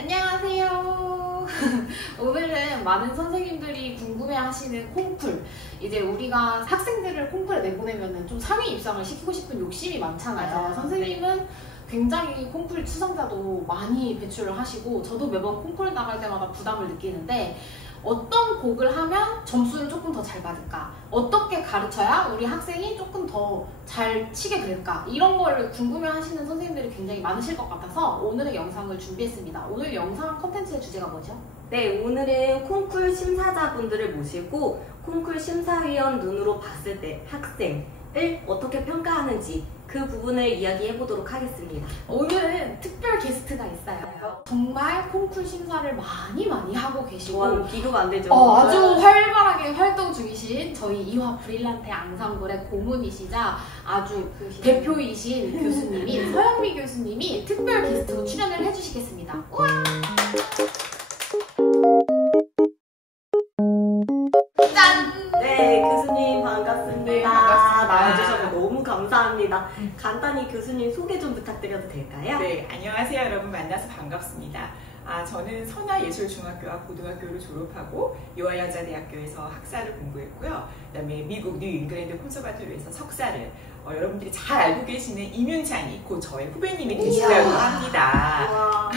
안녕하세요. 오늘은 많은 선생님들이 궁금해하시는 콩쿨. 이제 우리가 학생들을 콩쿨에 내보내면 좀 상위 입상을 시키고 싶은 욕심이 많잖아요. 선생님은 굉장히 콩쿨 수상자도 많이 배출을 하시고, 저도 매번 콩쿨 나갈 때마다 부담을 느끼는데, 어떤 곡을 하면 점수를 조금 더 잘 받을까? 어떻게 가르쳐야 우리 학생이 조금 더 잘 치게 될까? 이런 거를 궁금해 하시는 선생님들이 굉장히 많으실 것 같아서 오늘의 영상을 준비했습니다. 오늘 영상 컨텐츠의 주제가 뭐죠? 네, 오늘은 콩쿨 심사자분들을 모시고 콩쿨 심사위원 눈으로 봤을 때 학생을 어떻게 평가하는지 그 부분을 이야기해 보도록 하겠습니다. 오늘은 특별 게스트가 있어요. 정말 콩쿨 심사를 많이 하고 계시고 비교가 안 되죠. 아주 활발하게 활동 중이신 저희 이화 브릴란테 앙상블의 고문이시자 아주 대표이신 교수님이 서영미 교수님이 특별 게스트로 출연을 해주시겠습니다. 우와! 짠! 네, 교수님 반갑습니다. 네, 반갑습니다. 나와주셔서 너무 감사합니다. 간단히 교수님 소개 좀 부탁드려도 될까요? 네, 안녕하세요 여러분. 만나서 반갑습니다. 저는 선화예술중학교와 고등학교를 졸업하고 이화여자대학교에서 학사를 공부했고요. 그다음에 미국 뉴 잉글랜드 콘서바토리에서 석사를 여러분들이 잘 알고 계시는 임윤찬이 곧 저의 후배님이 되시라고 합니다.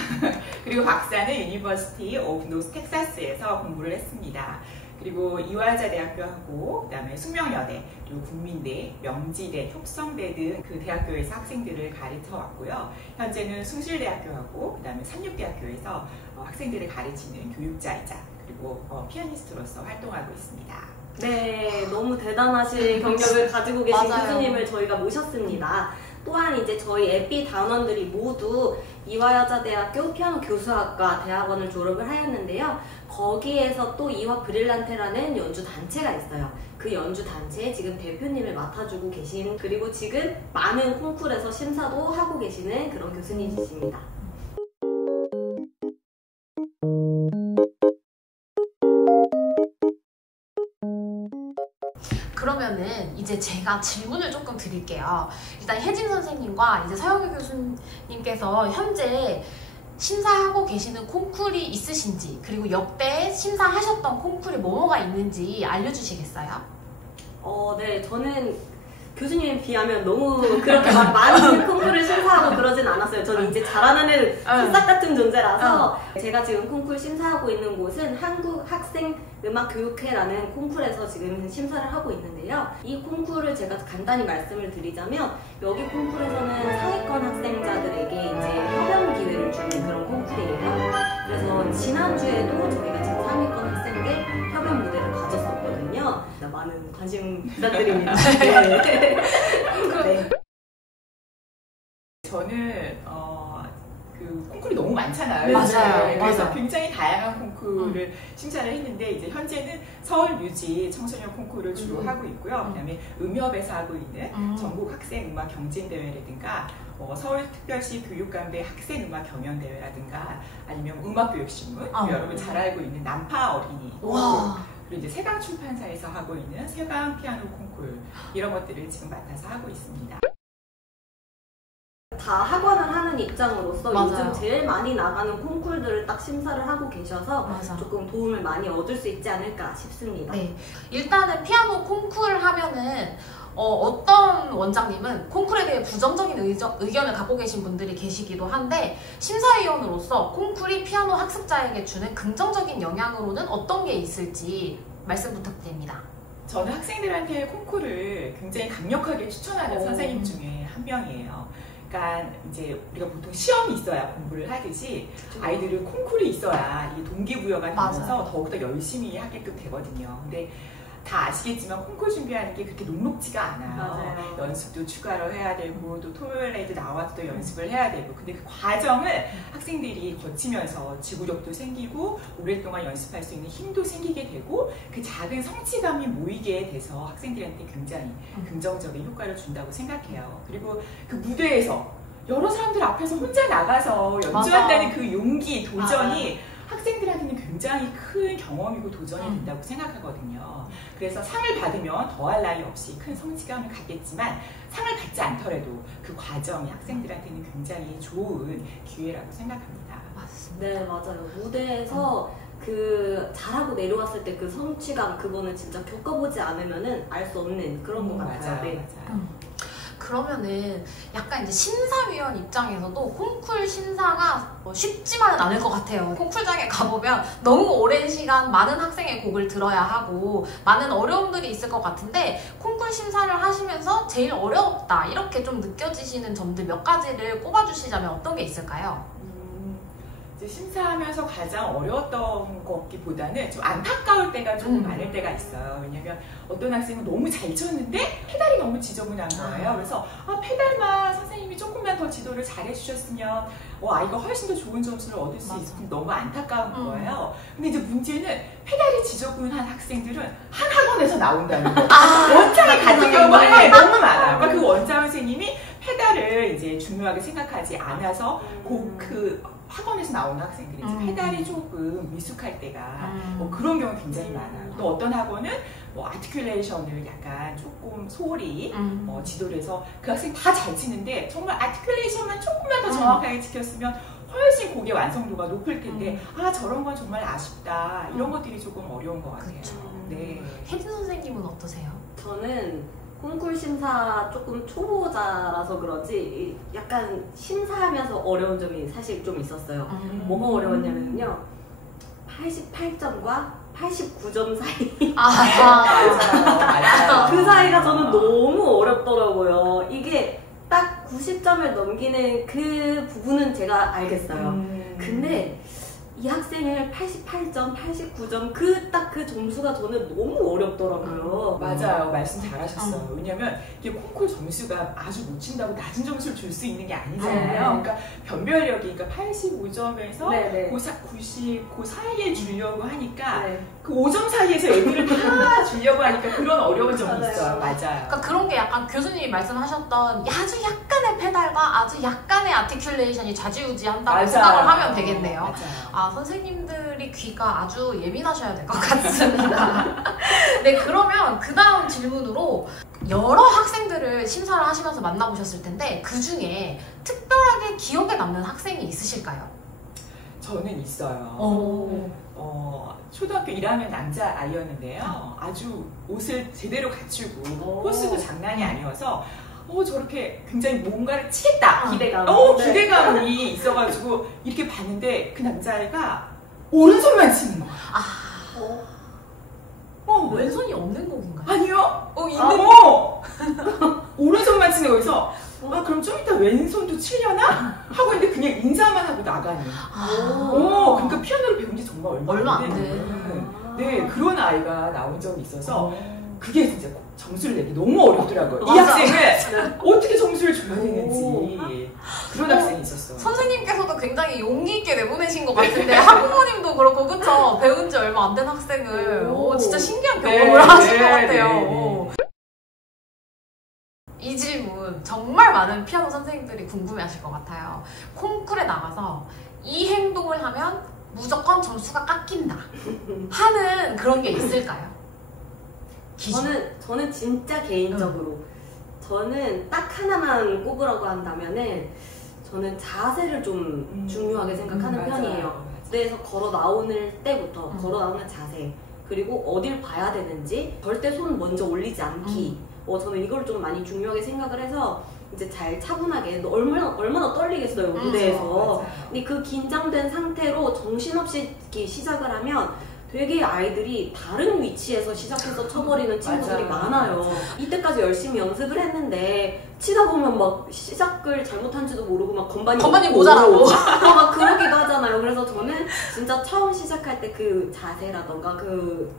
그리고 박사는 유니버시티 오브 노스 텍사스에서 공부를 했습니다. 그리고 이화여자대학교하고 그다음에 숙명여대, 그리고 국민대, 명지대, 협성대 등 그 대학교에서 학생들을 가르쳐 왔고요. 현재는 숭실대학교하고 그다음에 삼육대학교에서 학생들을 가르치는 교육자이자 그리고 피아니스트로서 활동하고 있습니다. 네, 너무 대단하신 경력을 가지고 계신 맞아요. 교수님을 저희가 모셨습니다. 또한 이제 저희 에피 단원들이 모두 이화여자대학교 피아노 교수학과 대학원을 졸업을 하였는데요. 거기에서 또 이화 브릴란테라는 연주 단체가 있어요. 그 연주 단체에 지금 대표님을 맡아주고 계신, 그리고 지금 많은 콩쿨에서 심사도 하고 계시는 그런 교수님이십니다. 그러면은 이제 제가 질문을 조금 드릴게요. 일단 혜진 선생님과 이제 서영미 교수님께서 현재 심사하고 계시는 콩쿨이 있으신지, 그리고 역대 심사하셨던 콩쿨이 뭐가 있는지 알려주시겠어요? 네, 저는 교수님에 비하면 너무 그렇게 막 많은 콩쿨을 심사하고 그러진 않았어요. 저는 이제 자라나는 새싹 같은 존재라서 제가 지금 콩쿨 심사하고 있는 곳은 한국학생음악교육회라는 콩쿨에서 지금 심사를 하고 있는데요. 이 콩쿨을 제가 간단히 말씀을 드리자면, 여기 콩쿨에서는 상위권 학생자들에게 이제 협연 기회를 주는 그런 콩쿨이에요. 그래서 지난주에도 저희가 지금 상위권 학생들 협연 무대를 가졌었거든요. 많은 관심 부탁드립니다. 네. 저는 그 콩쿨이 너무 많잖아요. 맞아요. 그래서 맞아요. 굉장히 다양한 콩쿨을 심사를 했는데, 이제 현재는 서울뮤직 청소년 콩쿨을 주로 하고 있고요. 그다음에 음협에서 하고 있는 전국 학생음악 경진대회라든가 서울특별시 교육감대 학생음악 경연대회라든가 아니면 음악교육신문, 여러분 잘 알고 있는 난파 어린이 콩쿨, 그리고 이제 세강출판사에서 하고 있는 세강 피아노 콩쿨, 이런 것들을 지금 맡아서 하고 있습니다. 다 학원을 하는 입장으로서 맞아요. 요즘 제일 많이 나가는 콩쿨들을 딱 심사를 하고 계셔서 조금 도움을 많이 얻을 수 있지 않을까 싶습니다. 네, 일단은 피아노 콩쿨 하면은 어떤 원장님은 콩쿨에 대해 부정적인 의견을 갖고 계신 분들이 계시기도 한데, 심사위원으로서 콩쿨이 피아노 학습자에게 주는 긍정적인 영향으로는 어떤 게 있을지 말씀 부탁드립니다. 저는 학생들한테 콩쿨을 굉장히 강력하게 추천하는 선생님 중에 한 명이에요. 그러니까 이제 우리가 보통 시험이 있어야 공부를 하듯이 아이들은 콩쿨이 있어야 이 동기부여가 되면서 더욱더 열심히 하게끔 되거든요. 근데 다 아시겠지만 콩쿨 준비하는 게 그렇게 녹록지가 않아요. 맞아요. 연습도 추가로 해야 되고, 또 토요일에도 나와서 또 연습을 해야 되고, 근데 그 과정을 학생들이 거치면서 지구력도 생기고 오랫동안 연습할 수 있는 힘도 생기게 되고, 그 작은 성취감이 모이게 돼서 학생들한테 굉장히 긍정적인 효과를 준다고 생각해요. 그리고 그 무대에서 여러 사람들 앞에서 혼자 나가서 연주한다는 그 용기, 도전이 학생들한테는 굉장히 굉장히 큰 경험이고 도전이 된다고 생각하거든요. 그래서 상을 받으면 더할 나위 없이 큰 성취감을 갖겠지만 상을 받지 않더라도 그 과정이 학생들한테는 굉장히 좋은 기회라고 생각합니다. 맞습니다. 네, 맞아요. 무대에서 그 잘하고 내려왔을 때 그 성취감, 그거는 진짜 겪어보지 않으면은 알 수 없는 그런 것 같아요. 맞아요. 네. 맞아요. 그러면은 약간 이제 심사위원 입장에서도 콩쿨 심사가 쉽지만은 않을 것 같아요. 콩쿨장에 가보면 너무 오랜 시간 많은 학생의 곡을 들어야 하고 많은 어려움들이 있을 것 같은데 콩쿨 심사를 하시면서 제일 어려웠다 이렇게 좀 느껴지시는 점들 몇 가지를 꼽아주시자면 어떤 게 있을까요? 이제 심사하면서 가장 어려웠던 것기보다는 좀 안타까울 때가 조금 많을 때가 있어요. 왜냐면 어떤 학생은 너무 잘 쳤는데 페달이 너무 지저분한 거예요. 그래서 페달만 선생님이 조금만 더 지도를 잘 해주셨으면 아이가 훨씬 더 좋은 점수를 얻을 수 있으면 너무 안타까운 거예요. 근데 이제 문제는 페달이 지저분한 학생들은 한 학원에서 나온다는 거예요. 원장이 같은 경우가 너무 많아요. 그러니까 그 원장 선생님이 페달을 이제 중요하게 생각하지 않아서 그 학원에서 나오는 학생들이 이제 페달이 조금 미숙할 때가 그런 경우 굉장히 많아요. 또 어떤 학원은 아티큘레이션을 약간 조금 소홀히 지도를 해서 그 학생 다 잘 치는데 정말 아티큘레이션만 조금만 더 정확하게 지켰으면 훨씬 곡의 완성도가 높을 텐데 저런 건 정말 아쉽다. 이런 것들이 조금 어려운 것 같아요. 네. 혜진 선생님은 어떠세요? 저는 콩쿨 심사 조금 초보자라서 그런지 약간 심사하면서 어려운 점이 사실 좀 있었어요. 뭐가 어려웠냐면요. 88점과 89점 사이. 맞아요. 그 사이가 저는 너무 어렵더라고요. 이게 딱 90점을 넘기는 그 부분은 제가 알겠어요. 근데 이 학생을 88점, 89점 딱 그 점수가 저는 너무 어렵더라고요. 맞아요. 말씀 잘하셨어요. 왜냐면 이게 콩쿨 점수가 아주 못 친다고 낮은 점수를 줄 수 있는 게 아니잖아요. 그러니까 변별력이 85점에서 90, 그 사이에 주려고 하니까 그 5점 사이에서 애들을 다 주려고 하니까 그런 어려운 점이 있어요. 맞아요. 그러니까 그런 게 약간 교수님이 말씀하셨던 아주 약간의 페달과 아주 약간의 아티큘레이션이 좌지우지한다고 생각을 하면 되겠네요. 맞아요. 선생님들이 귀가 아주 예민하셔야 될 것 같습니다. 네, 그러면 그 다음 질문으로 여러 학생들을 심사를 하시면서 만나보셨을 텐데 그 중에 특별하게 기억에 남는 학생이 있으실까요? 저는 있어요. 초등학교 1학년 남자 아이였는데요. 아주 옷을 제대로 갖추고 포스도 장난이 아니어서 저렇게 굉장히 뭔가를 치겠다. 기대감이 있어가지고 이렇게 봤는데 그 남자애가 오른손만 치는 거야. 왼손이 없는 곡인가요? 아니요. 있는 오른손만 치는 거여서 그럼 좀 이따 왼손도 치려나? 하고 있는데 그냥 인사만 하고 나가는. 그러니까 피아노를 배운 지 정말 얼마 안 되는. 네, 그런 아이가 나온 적이 있어서 그게 진짜 점수를 내기 너무 어렵더라고요. 이 학생을 어떻게 점수를 줘야 되는지. 그런 학생이 있었어요. 선생님께서도 굉장히 용기 있게 내보내신 것 같은데 학부모님도 그렇고 그쵸? 배운 지 얼마 안 된 학생을 진짜 신기한 경험을 하신 것 같아요. 이 질문 정말 많은 피아노 선생님들이 궁금해하실 것 같아요. 콩쿨에 나가서 이 행동을 하면 무조건 점수가 깎인다 하는 그런 게 있을까요? 저는 진짜 개인적으로 저는 딱 하나만 꼽으라고 한다면은 저는 자세를 좀 중요하게 생각하는 편이에요. 무대에서 걸어 나오는 때부터 걸어 나오는 자세, 그리고 어딜 봐야 되는지, 절대 손 먼저 올리지 않기. 저는 이걸 좀 많이 중요하게 생각을 해서 이제 잘 차분하게 얼마나 떨리겠어요 무대에서. 근데 그 긴장된 상태로 정신없이 시작을 하면 되게 아이들이 다른 위치에서 시작해서 쳐버리는 친구들이 많아요. 이때까지 열심히 연습을 했는데 치다 보면 막 시작을 잘못한지도 모르고 막 건반이 모자라고 막 그러기도 하잖아요. 그래서 저는 진짜 처음 시작할 때 그 자세라던가 그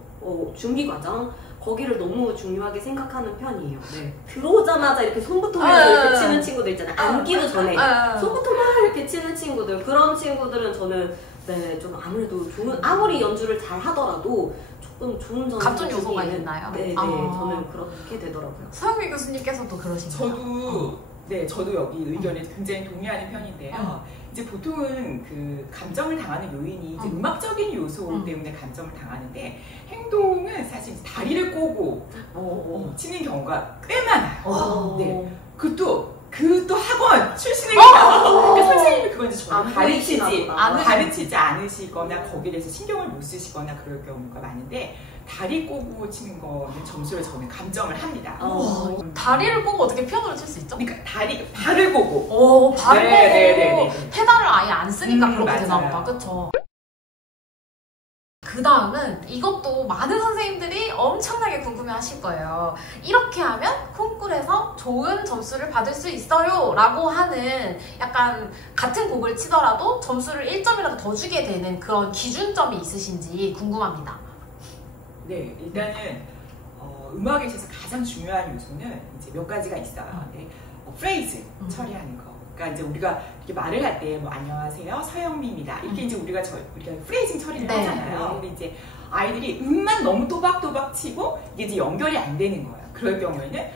준비 과정 거기를 너무 중요하게 생각하는 편이에요. 들어오자마자 이렇게 손부터 이렇게 치는 친구들 있잖아요. 앉기도 전에 손부터 막 이렇게 치는 친구들, 그런 친구들은 저는 좀 아무래도 아무리 연주를 잘 하더라도 조금 좋은 점이 감점 요소가 있나요? 저는 그렇게 되더라고요. 서영미 교수님께서도 그러신가요? 저도 네, 저도 여기 의견에 굉장히 동의하는 편인데요. 이제 보통은 그 감점을 당하는 요인이 이제 음악적인 요소 때문에 감점을 당하는데 행동은 사실 다리를 꼬고 치는 경우가 꽤 많아요. 네, 그것도 학원 출신이니까 그러니까 선생님이 그걸 이제 저를 가르치지 않으시거나 거기에 대해서 신경을 못 쓰시거나 그럴 경우가 많은데 다리 꼬고 치는 거는 점수를 저는 감점을 합니다. 다리를 꼬고 어떻게 피아노를 칠 수 있죠? 그러니까 발을 꼬고. 발을 꼬고 네. 페달을 아예 안 쓰니까 그렇게 맞아요. 되나 보다. 그쵸? 그 다음은 이것도 많은 선생님들이 엄청나게 궁금해 하실 거예요. 이렇게 하면 콩쿨에서 좋은 점수를 받을 수 있어요 라고 하는 약간 같은 곡을 치더라도 점수를 1점이라도 더 주게 되는 그런 기준점이 있으신지 궁금합니다. 네, 일단은 음악에 있어서 가장 중요한 요소는 이제 몇 가지가 있어요. 네, 프레이즈 처리하는 거. 그러니까 이제 우리가 이렇게 말을 할 때 뭐 안녕하세요 서영미입니다 이렇게 이제 우리가 프레이징 처리를 하잖아요. 근데 이제 아이들이 음만 너무 또박또박 치고 이게 이제 연결이 안 되는 거예요. 그럴 경우에는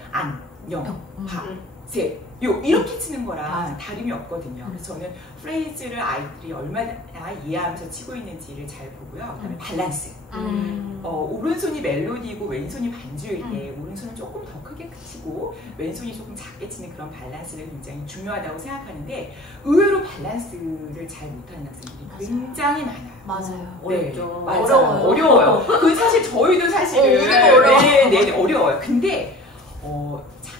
세 요 이렇게 치는 거랑 다름이 없거든요. 그래서 저는 프레이즈를 아이들이 얼마나 이해하면서 치고 있는지를 잘 보고요. 그다음에 밸런스. 오른손이 멜로디고 왼손이 반주일 때 오른손을 조금 더 크게 치고 왼손이 조금 작게 치는 그런 밸런스를 굉장히 중요하다고 생각하는데 의외로 밸런스를 잘 못하는 학생들이 굉장히 많아요. 맞아요. 어렵죠. 네, 어려워요. 그 사실 저희도 사실은 우리도 어려워요. 네, 어려워요. 근데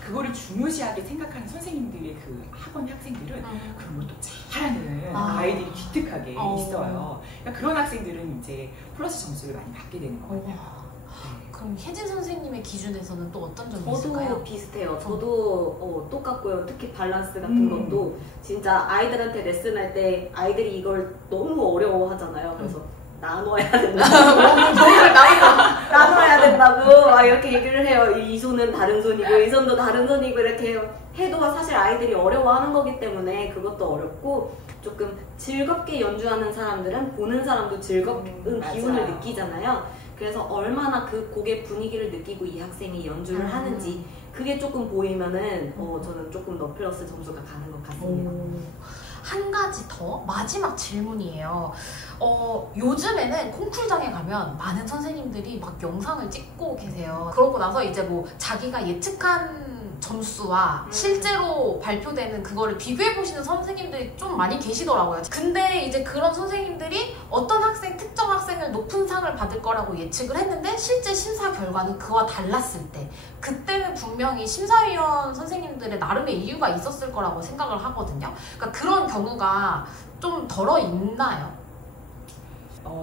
그거를 중요시하게 생각하는 선생님들의 그 학원 학생들은 그걸 또 잘하는 아이들이 기특하게 있어요. 그러니까 그런 학생들은 이제 플러스 점수를 많이 받게 되는 거예요. 네. 그럼 혜진 선생님의 기준에서는 또 어떤 점이 저도 있을까요? 비슷해요. 저도 똑같고요. 특히 밸런스 같은 것도 진짜 아이들한테 레슨할 때 아이들이 이걸 너무 어려워하잖아요. 그래서 나눠야 된다고 나눠야 된다고 막 이렇게 얘기를 해요. 이 손은 다른 손이고 이 손도 다른 손이고 이렇게 해도 사실 아이들이 어려워하는 거기 때문에 그것도 어렵고 조금 즐겁게 연주하는 사람들은 보는 사람도 즐거운 기운을 느끼잖아요. 그래서 얼마나 그 곡의 분위기를 느끼고 이 학생이 연주를 하는지 그게 조금 보이면은 저는 조금 더 플러스 점수가 가는 것 같습니다. 한 가지 더 마지막 질문이에요. 요즘에는 콩쿨장에 가면 많은 선생님들이 막 영상을 찍고 계세요. 그러고 나서 이제 뭐 자기가 예측한 점수와 실제로 발표되는 그거를 비교해보시는 선생님들이 좀 많이 계시더라고요. 근데 이제 그런 선생님들이 어떤 특정 학생을 높은 상을 받을 거라고 예측을 했는데 실제 심사 결과는 그와 달랐을 때 그때는 분명히 심사위원 선생님들의 나름의 이유가 있었을 거라고 생각을 하거든요. 그러니까 그런 경우가 좀 덜어 있나요?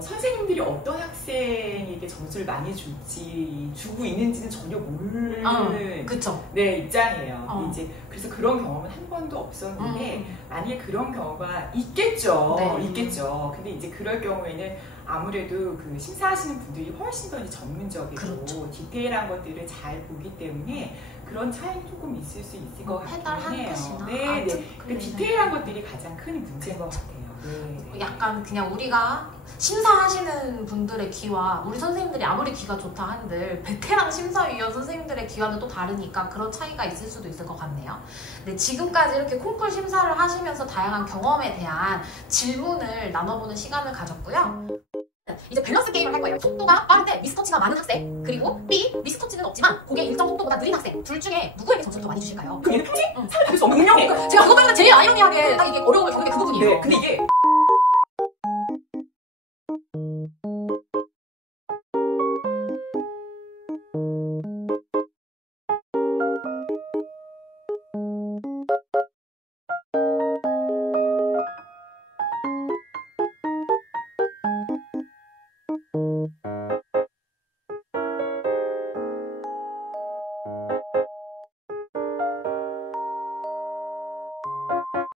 선생님들이 어떤 학생에게 점수를 많이 주고 있는지는 전혀 모르는 그쵸. 네, 입장이에요. 이제 그래서 그런 경험은 한 번도 없었는데 만약에 그런 경우가 있겠죠. 네. 있겠죠. 근데 이제 그럴 경우에는 아무래도 그 심사하시는 분들이 훨씬 더 전문적이고 그렇죠. 디테일한 것들을 잘 보기 때문에 그런 차이는 조금 있을 수 있을 것 페달 같긴 해요. 한 끗이나 네. 그 디테일한 것들이 가장 큰 문제인 것 같아요. 네. 약간 그냥 우리가 심사하시는 분들의 귀와 우리 선생님들이 아무리 귀가 좋다 한들 베테랑 심사위원 선생님들의 귀와는 또 다르니까 그런 차이가 있을 수도 있을 것 같네요. 네, 지금까지 이렇게 콩쿨 심사를 하시면서 다양한 경험에 대한 질문을 나눠보는 시간을 가졌고요. 이제 밸런스 게임을 할 거예요. 속도가 빠른데 미스터치가 많은 학생, 그리고 B, 미스터치는 없지만 곡의 일정 속도보다 느린 학생, 둘 중에 누구에게 점수를 더 많이 주실까요? 그럼 얘는 평생 살아남을 수 없는 운명이에요. 제가 그것 때문에 제일 아이러니하게 딱 이게 어려움을 겪는 게 그 부분이에요. 네, 근데 이게